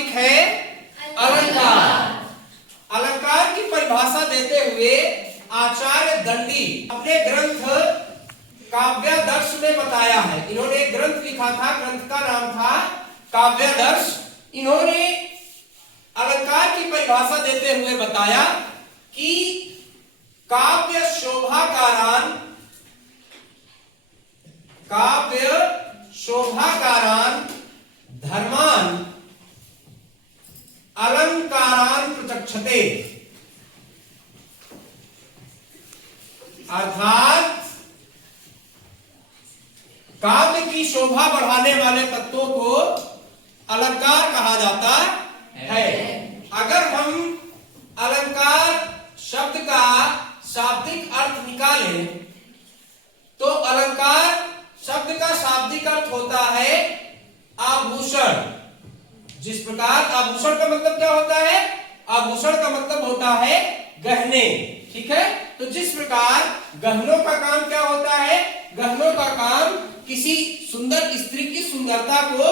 Topic है अलंकार। अलंकार की परिभाषा देते हुए आचार्य दंडी अपने ग्रंथ काव्यादर्श में बताया है। इन्होंने एक ग्रंथ लिखा था, ग्रंथ का नाम था काव्यादर्श। इन्होंने अलंकार की परिभाषा देते हुए बताया कि काव्य शोभाकारान धर्मान अलंकारान प्रचक्षते, अर्थात काव्य की शोभा बढ़ाने वाले तत्वों को अलंकार कहा जाता है। अगर हम अलंकार शब्द का शाब्दिक अर्थ निकालें तो अलंकार शब्द का शाब्दिक अर्थ होता है आभूषण। जिस प्रकार आभूषण का मतलब क्या होता है? आभूषण का मतलब होता है गहने। ठीक है, तो जिस प्रकार गहनों का काम क्या होता है? गहनों का काम किसी सुंदर स्त्री की सुंदरता को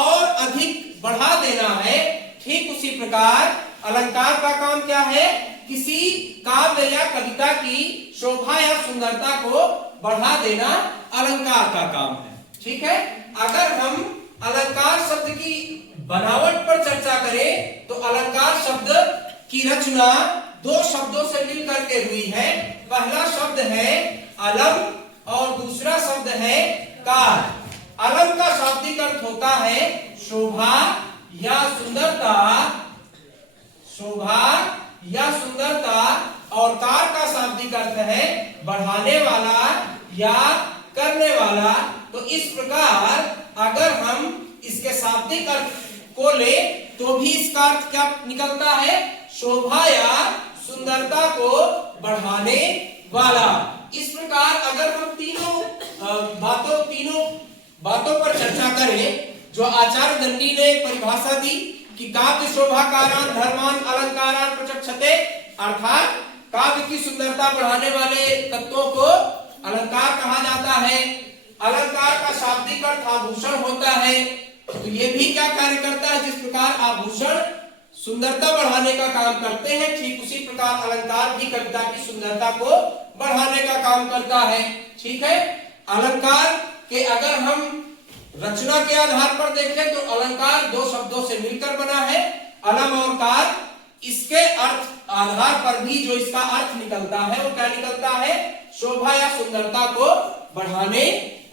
और अधिक बढ़ा देना है। ठीक उसी प्रकार अलंकार का काम क्या है? किसी काव्य या कविता की शोभा या सुंदरता को बढ़ा देना अलंकार का काम है। ठीक है, अगर हम अलंकार शब्द की बनावट पर चर्चा करें तो अलंकार शब्द की रचना दो शब्दों से मिलकर के हुई है। पहला शब्द है अलम और दूसरा शब्द है कार। अलम का शाब्दिक अर्थ होता है शोभा या सुंदरता, शोभा या सुंदरता, और कार का शाब्दिक अर्थ है बढ़ाने वाला या करने वाला। तो इस प्रकार अगर हम इसके शाब्दिक अर्थ को ले तो भी इसका अर्थ क्या निकलता है? शोभा या सुंदरता को बढ़ाने वाला। इस प्रकार अगर हम तीनों बातों पर चर्चा करें जो आचार्य दंडी ने परिभाषा दी कि काव्य शोभाकारान धर्मान अलंकारान प्रचक्षते, अर्थात काव्य की सुंदरता बढ़ाने वाले तत्वों को अलंकार कहा जाता है। अलंकार का शाब्दिक अर्थ आभूषण होता है। तो ये भी क्या कार्य करता है? जिस प्रकार आभूषण सुंदरता बढ़ाने का काम करते हैं, ठीक उसी प्रकार अलंकार भी कविता की सुंदरता को बढ़ाने का काम करता है। ठीक है, अलंकार के अगर हम रचना के आधार पर देखें तो अलंकार दो शब्दों से मिलकर बना है, अलम और कार। इसके अर्थ आधार पर भी जो इसका अर्थ निकलता है वो क्या निकलता है? शोभा या सुंदरता को बढ़ाने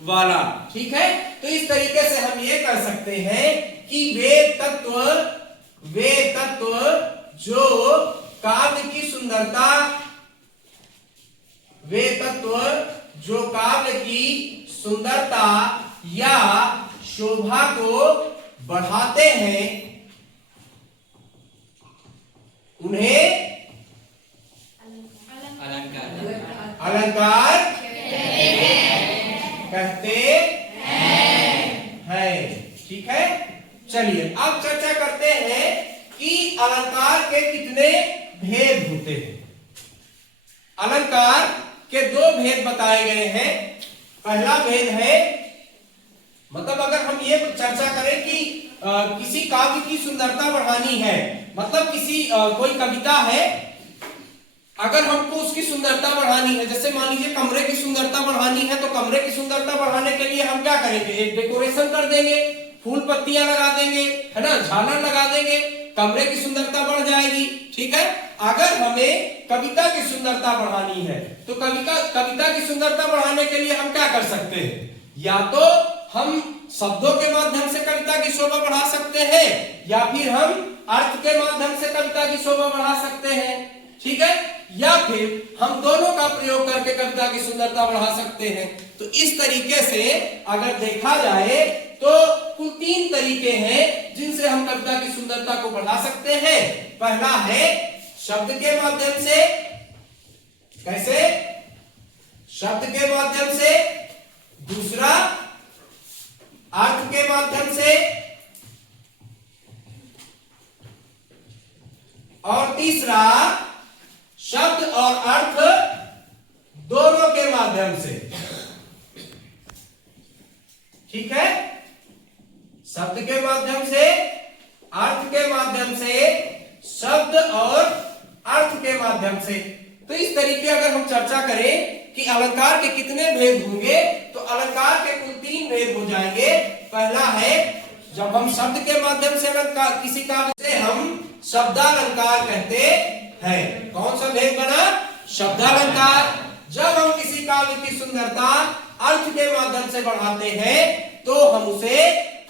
वाला। ठीक है, तो इस तरीके से हम ये कर सकते हैं कि वे तत्व जो काव्य की सुंदरता, वे तत्व जो काव्य की सुंदरता या शोभा को बढ़ाते हैं उन्हें अलंकार कहते हैं। ठीक है, चलिए अब चर्चा करते हैं कि अलंकार के कितने भेद होते हैं। अलंकार के दो भेद बताए गए हैं। पहला भेद है, मतलब अगर हम ये चर्चा करें कि किसी काव्य की सुंदरता बढ़ानी है, मतलब किसी कोई कविता है, अगर हमको उसकी सुंदरता बढ़ानी है, जैसे मान लीजिए कमरे की सुंदरता बढ़ानी है, तो कमरे की सुंदरता बढ़ाने के लिए हम क्या करेंगे? एक डेकोरेशन कर देंगे, फूल पत्तियां लगा देंगे, है ना, झालर लगा देंगे, कमरे की सुंदरता बढ़ जाएगी। ठीक है, अगर हमें कविता की सुंदरता बढ़ानी है तो कविता की सुंदरता बढ़ाने के लिए हम क्या कर सकते हैं? या तो हम शब्दों के माध्यम से कविता की शोभा बढ़ा सकते हैं या फिर हम अर्थ के माध्यम से कविता की शोभा बढ़ा सकते हैं। ठीक है, या फिर हम दोनों का प्रयोग करके कविता की सुंदरता बढ़ा सकते हैं। तो इस तरीके से अगर देखा जाए तो कुल तीन तरीके हैं जिनसे हम कविता की सुंदरता को बढ़ा सकते हैं। पहला है शब्द के माध्यम से। कैसे? शब्द के माध्यम से। दूसरा अर्थ के माध्यम से, और तीसरा शब्द और अर्थ दोनों के माध्यम से। ठीक है, शब्द के माध्यम से, अर्थ के माध्यम से, शब्द और अर्थ के माध्यम से। तो इस तरीके अगर हम चर्चा करें कि अलंकार के कितने भेद होंगे, तो अलंकार के कुल 3 भेद हो जाएंगे। पहला है जब हम शब्द के माध्यम से अलंकार किसी काव्य से हम शब्दालंकार कहते हैं। कौन सा भेद बना? शब्दालंकार। जब हम किसी काव्य की सुंदरता अर्थ के माध्यम से बढ़ाते हैं तो हम उसे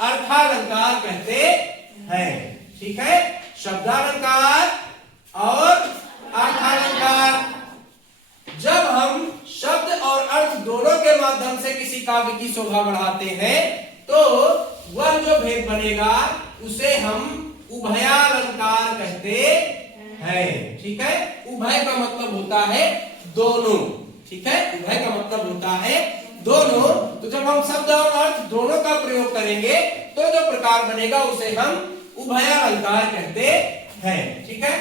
अर्थालंकार कहते हैं। ठीक है, शब्दालंकार और अर्थालंकार। जब हम शब्द और अर्थ दोनों के माध्यम से किसी काव्य की शोभा बढ़ाते हैं तो वह जो भेद बनेगा उसे हम उभयालंकार कहते हैं। ठीक है, उभय का मतलब होता है दोनों। ठीक है, उभय का मतलब होता है दोनों। तो जब हम शब्द और अर्थ दोनों का प्रयोग करेंगे तो जो प्रकार बनेगा उसे हम उभयालंकार कहते हैं। ठीक है।